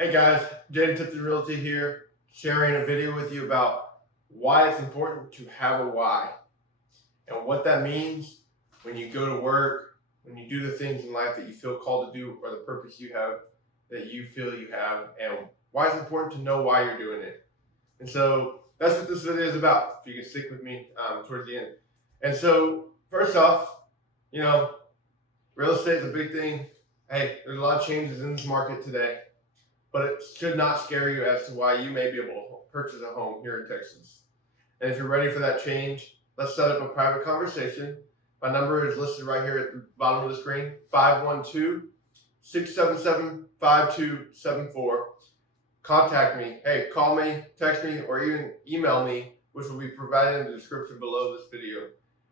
Hey guys, Jaden Tipton Realty here, sharing a video with you about why it's important to have a why and what that means when you go to work, when you do the things in life that you feel called to do or the purpose you have that you feel you have, and why it's important to know why you're doing it. And so that's what this video is about. If you can stick with me towards the end. And so, first off, you know, real estate is a big thing. Hey, there's a lot of changes in this market today, but it should not scare you as to why you may be able to purchase a home here in Texas. And if you're ready for that change, let's set up a private conversation. My number is listed right here at the bottom of the screen, 512-677-5274. Contact me. Hey, call me, text me, or even email me, which will be provided in the description below this video.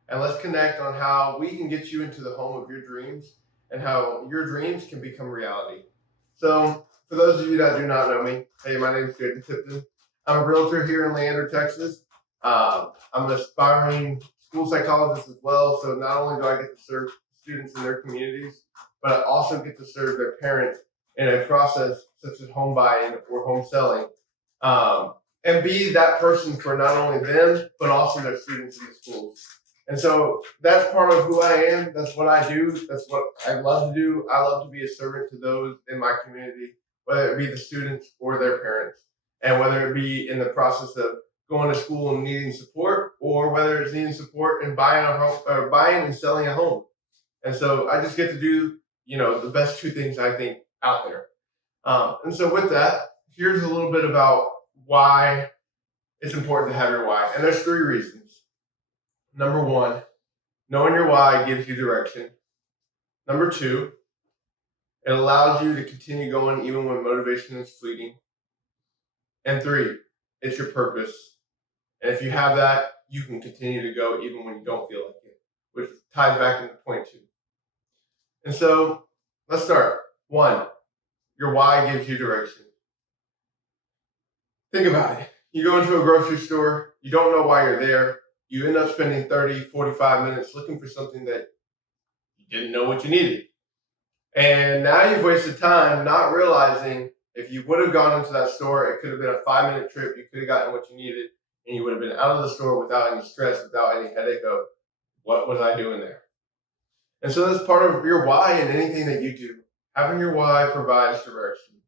And let's connect on how we can get you into the home of your dreams and how your dreams can become reality. So, for those of you that do not know me, hey, my name is Jaden Tipton. I'm a realtor here in Leander, Texas. I'm an aspiring school psychologist as well. So not only do I get to serve students in their communities, but I also get to serve their parents in a process such as home buying or home selling, and be that person for not only them, but also their students in the schools. And so that's part of who I am. That's what I do. That's what I love to do. I love to be a servant to those in my community, whether it be the students or their parents, and whether it be in the process of going to school and needing support, or whether it's needing support and buying a home or buying and selling a home. And so I just get to do, the best two things I think out there. And so with that, here's a little bit about why it's important to have your why. And there's three reasons. Number one, knowing your why gives you direction. Number two, it allows you to continue going even when motivation is fleeting. And three, it's your purpose. And if you have that, you can continue to go even when you don't feel like it, which ties back into point two. And so let's start. One, your why gives you direction. Think about it. You go into a grocery store, you don't know why you're there. You end up spending 30, 45 minutes looking for something that you didn't know what you needed. And now you've wasted time not realizing if you would have gone into that store, it could have been a 5-minute trip. You could have gotten what you needed, and you would have been out of the store without any stress, without any headache of what was I doing there. And so that's part of your why in anything that you do. Having your why provides direction.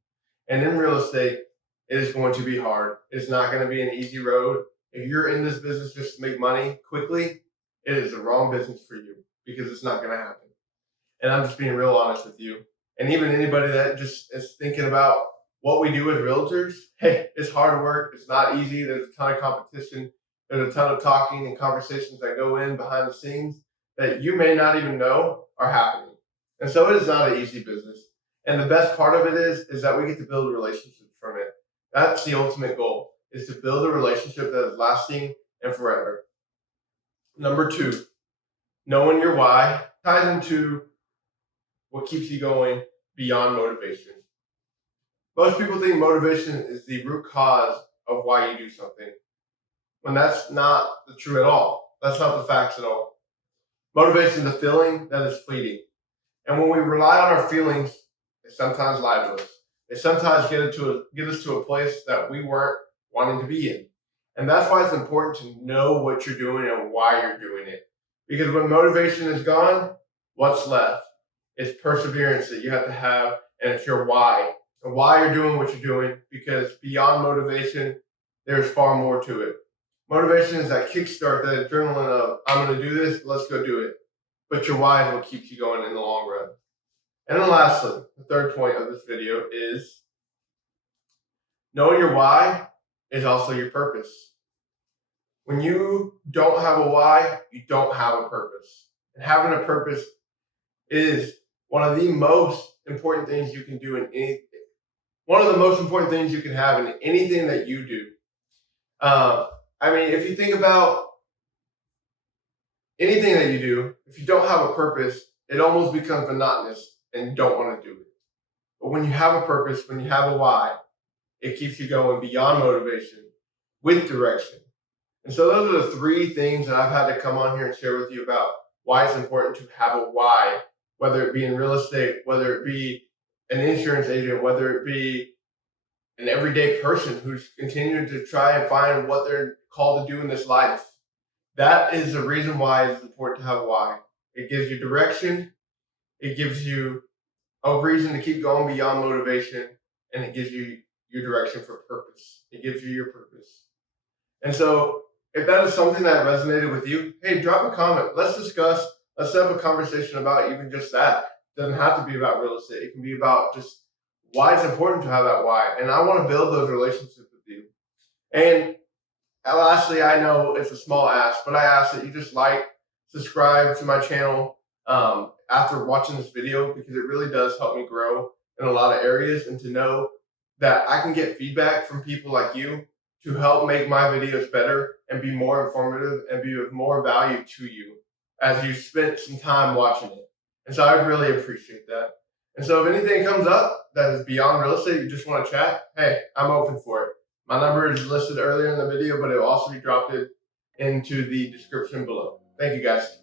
And in real estate, it is going to be hard. It's not going to be an easy road. If you're in this business just to make money quickly, it is the wrong business for you, because it's not going to happen. And I'm just being real honest with you. And even anybody that just is thinking about what we do as realtors, hey, it's hard work. It's not easy. There's a ton of competition. There's a ton of talking and conversations that go in behind the scenes that you may not even know are happening. And so it is not an easy business. And the best part of it is that we get to build relationships from it. That's the ultimate goal, is to build a relationship that is lasting and forever. Number two, knowing your why ties into what keeps you going beyond motivation. Most people think motivation is the root cause of why you do something, when that's not the true at all. That's not the facts at all. Motivation is a feeling that is fleeting. And when we rely on our feelings, they sometimes lie to us. They sometimes get us to a place that we weren't wanting to be in. And that's why it's important to know what you're doing and why you're doing it. Because when motivation is gone, what's left? It's perseverance that you have to have, and it's your why. And why you're doing what you're doing, because beyond motivation, there's far more to it. Motivation is that kickstart, that adrenaline of, I'm going to do this, let's go do it. But your why is what keeps you going in the long run. And then lastly, the third point of this video is knowing your why is also your purpose. When you don't have a why, you don't have a purpose. And having a purpose is one of the most important things you can do in anything. One of the most important things you can have in anything that you do. If you think about anything that you do, if you don't have a purpose, it almost becomes monotonous and you don't want to do it. But when you have a purpose, when you have a why, it keeps you going beyond motivation with direction. And so those are the three things that I've had to come on here and share with you about why it's important to have a why, whether it be in real estate, whether it be an insurance agent, whether it be an everyday person who's continuing to try and find what they're called to do in this life. That is the reason why it's important to have a why. It gives you direction, it gives you a reason to keep going beyond motivation, and it gives you your direction for purpose. It gives you your purpose. And so, if that is something that resonated with you, hey, drop a comment. Let's discuss. Let's set up a conversation about even just that. It doesn't have to be about real estate. It can be about just why it's important to have that why. And I want to build those relationships with you. And lastly, I know it's a small ask, but I ask that you just like, subscribe to my channel after watching this video, because it really does help me grow in a lot of areas, and to know that I can get feedback from people like you to help make my videos better and be more informative and be of more value to you as you spent some time watching it. And so I really appreciate that. And so if anything comes up that is beyond real estate, you just want to chat, hey, I'm open for it. My number is listed earlier in the video, but it will also be dropped into the description below. Thank you, guys.